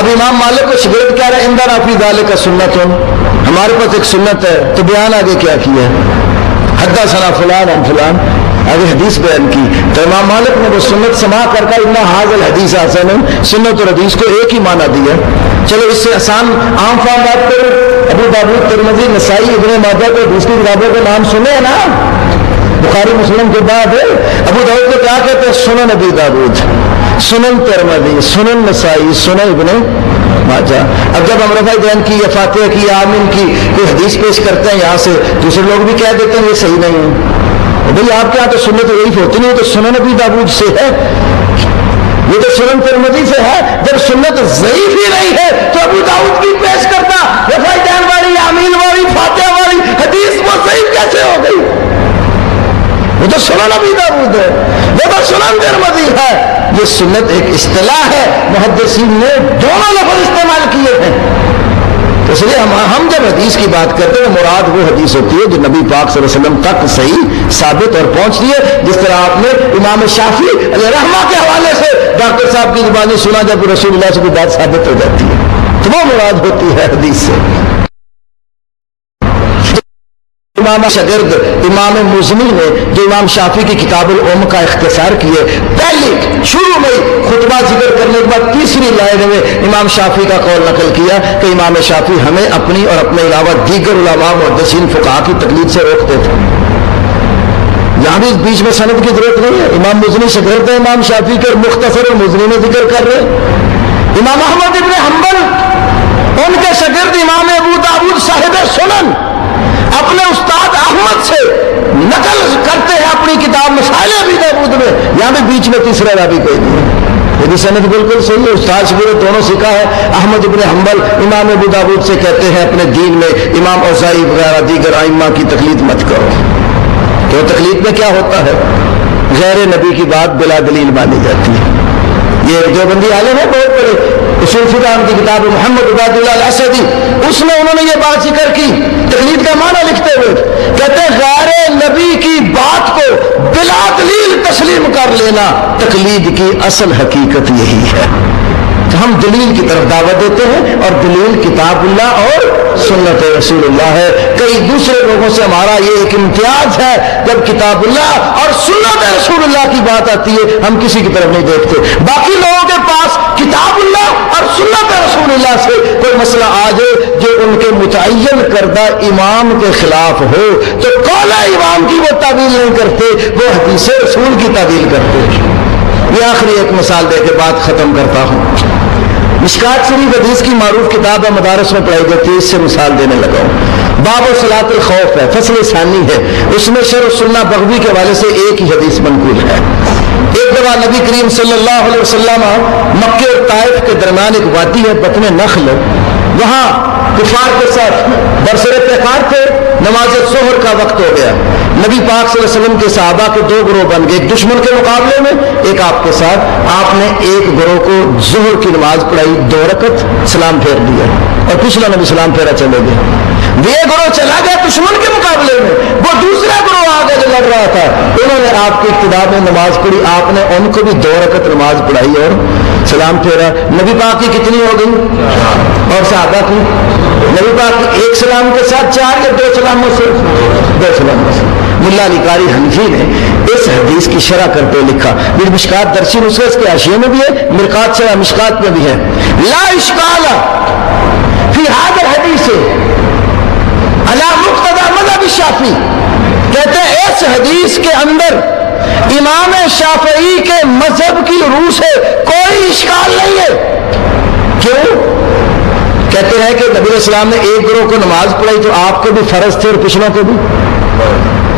اب امام مالک کو شاگرد کہہ رہے اندر فی ذالک سنت، ہمارے پاس ایک سنت ہے، تو بیان آگے کیا کیا حدثنا فلان عن فلان، آگے حدیث بیان کی. تو امام مالک نے وہ سنت سما کر کا ان ھذا الحدیث حسن، سنت اور حدیث کو ایک ہی معنی دیا. چلو اس سے آسان عام فہم بات کرو، ابو داؤد ترمذی نسائی ابن ماجہ کو دوسری کتابوں کے نام سنے ہیں نا، بخاری مسلم کے بعد ابو داؤد کو کیا کہتے ہیں؟ سنن ابی داؤد، سنن ترمذی، سنن نسائی، سنن ابن ماجہ. اب جب ہم رفع دین کی یا فاتحہ کی یا آمین کی کوئی حدیث پیش کرتے ہیں یہاں سے، دوسرے لوگ بھی کہہ دیتے ہیں یہ صحیح نہیں ہے. بھئی آپ کے یہاں تو سنت ضعیف ہوتی نہیں، تو سنن ابی داؤد سے ہے، یہ تو سنن ترمذی سے ہے. جب سنت ضعیف ہی نہیں ہے تو ابو داؤد کی پیش کرتا رفع دین والی، آمین والی، فاتحہ والی حدیث وہ ضعیف کیسے ہو گئی؟ وہ تو سنن ابی داؤد ہے، وہ تو سنن ترمذی ہے. یہ سنت ایک اصطلاح ہے، محدثین نے دونوں لفظ استعمال کیے ہیں. اس لیے ہم جب حدیث کی بات کرتے ہیں مراد وہ حدیث ہوتی ہے جو نبی پاک صلی اللہ علیہ وسلم تک صحیح ثابت اور پہنچتی ہے. جس طرح آپ نے امام شافعی علیہ رحمہ کے حوالے سے ڈاکٹر صاحب کی زبانی سنا جب رسول اللہ سے کوئی بات ثابت ہو جاتی ہے تو وہ مراد ہوتی ہے حدیث سے. امام شاگرد امام مزنی نے جو امام شافعی کی کتاب الام کا اختصار کیے، پہلی شروع میں خطبہ ذکر کرنے کے بعد تیسری لائن میں امام شافعی کا قول نقل کیا کہ امام شافعی ہمیں اپنی اور اپنے علاوہ دیگر علماء محدثین فقہاء کی تقلید سے روکتے تھے. یہاں بھی بیچ میں سند کی ضرورت نہیں ہے. امام مزنی شاگرد ہے امام شافعی کے، مختصر مزنی میں ذکر کر رہے. امام احمد ابن حنبل ان کے شاگرد امام ابو داؤد صاحب سنن اپنے استاد احمد سے نقل کرتے ہیں اپنی کتاب مسائل ابی داؤد میں. یہاں بھی بیچ میں تیسرا راوی کوئی نہیں ہے. یہ بھی سند بالکل صحیح ہے. استاد شاگرد دونوں سیکھا ہے. احمد ابن حنبل امام ابو داؤد سے کہتے ہیں اپنے دین میں امام اوزاعی وغیرہ دیگر ائمہ کی تقلید مت کرو. تو تقلید میں کیا ہوتا ہے؟ غیر نبی کی بات بلا دلیل مانی جاتی ہے. یہ دیوبندی عالم ہے بہت بڑے اصول فقہ کی کتاب محمد عباد اللہ الاسدی، اس میں انہوں نے یہ بات ذکر کی تقلید کا معنی لکھتے ہوئے، کہتے ہیں غیر نبی کی بات کو بلا دلیل تسلیم کر لینا تقلید کی اصل حقیقت یہی ہے. ہم دلیل کی طرف دعوت دیتے ہیں اور دلیل کتاب اللہ اور سنت رسول اللہ ہے. کئی دوسرے لوگوں سے ہمارا یہ ایک امتیاز ہے، جب کتاب اللہ اور سنت رسول اللہ کی بات آتی ہے ہم کسی کی طرف نہیں دیکھتے. باقی لوگوں کے پاس کتاب اللہ اور سنت رسول اللہ سے کوئی مسئلہ آ جائے جو ان کے متعین کردہ امام کے خلاف ہو تو قول امام کی وہ تعویل نہیں کرتے، وہ حدیث رسول کی تعویل کرتے. یہ آخری ایک مثال دے کے بات ختم کرتا ہوں. مشکات شریف حدیث کی معروف کتاب ہے، مدارس میں پڑھائی جاتی ہے، اس سے مثال دینے لگا ہوں. باب و صلاۃ الخوف ہے، فصل ثانی ہے، اس میں شرح سنہ بغوی کے حوالے سے ایک ہی حدیث منقول ہے. ایک دفعہ نبی کریم صلی اللہ علیہ وسلم مکہ اور طائف کے درمیان ایک وادی ہے بطن نخل، وہاں کفار کے ساتھ برسر پیکار تھے. نماز ظہر کا وقت ہو گیا. نبی پاک صلی اللہ علیہ وسلم کے صحابہ کے دو گروہ بن گئے، ایک دشمن کے مقابلے میں، ایک آپ کے ساتھ. آپ نے ایک گروہ کو ظہر کی نماز پڑھائی 2 رکعت، سلام پھیر دیا اور پچھلا نبی سلام پھیرا چلے گئے. یہ گروہ چلا گیا دشمن کے مقابلے میں، وہ دوسرا گروہ آگے جو لڑ رہا تھا انہوں نے آپ کی ابتدا میں نماز پڑھی. آپ نے ان کو بھی 2 رکعت نماز پڑھائی اور سلام پھیرا. نبی پاک کی کتنی ہو گئی؟ اور صحابہ کی؟ نبی پاک کی ایک سلام کے ساتھ 4 یا 2 سلاموں سے؟ 2 سلاموں سے. ملا علی قاری حنفی نے اس حدیث کی شرح کرتے لکھا، یہ مشکات درسی نسخہ اس کے حاشیے میں بھی ہے، مرقات شرح مشکات میں بھی ہے. لا اشکال فی ھذا الحدیث علی مقتضی مذہب الشافعی، کہتے ہیں اس حدیث کے اندر امام شافعی کے مذہب کی روح سے کوئی اشکال نہیں ہے. کیوں؟ کہتے ہیں کہ نبی علیہ السلام نے ایک گروہ کو نماز پڑھائی تو آپ کو بھی فرض تھے اور پچھلوں کو بھی،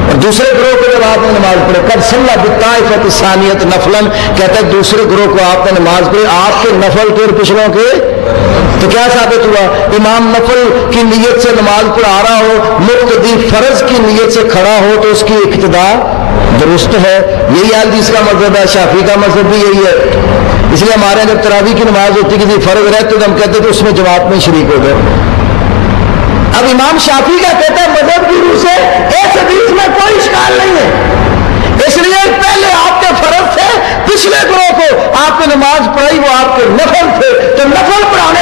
اور دوسرے گروہ کو جب آپ نے نماز پڑھی قد صلی بالطائفۃ الثانیۃ نفلا، کہتے ہیں دوسرے گروہ کو آپ نے نماز پڑھی آپ کے نفل کے اور پچھلوں کے. تو کیا ثابت ہوا؟ امام نفل کی نیت سے نماز پڑھا رہا ہو، مقتدی فرض کی نیت سے کھڑا ہو تو اس کی اقتداء درست ہے. یہی حدیث کا مذہب ہے، شافعی کا مذہب بھی یہی ہے. اس لیے ہمارے جب تراویح کی نماز ہوتی کسی فرض رہتے تو ہم کہتے کہ اس میں جماعت میں شریک ہو گئے. اب امام شافعی کا کہتا ہے مذہب کی روح سے اس حدیث میں کوئی اشکال نہیں ہے، اس لیے پہلے آپ کے فرض تھے، پچھلے گروہ کو آپ نے نماز پڑھائی وہ آپ کے نفل تھے، تو نفل پڑھانے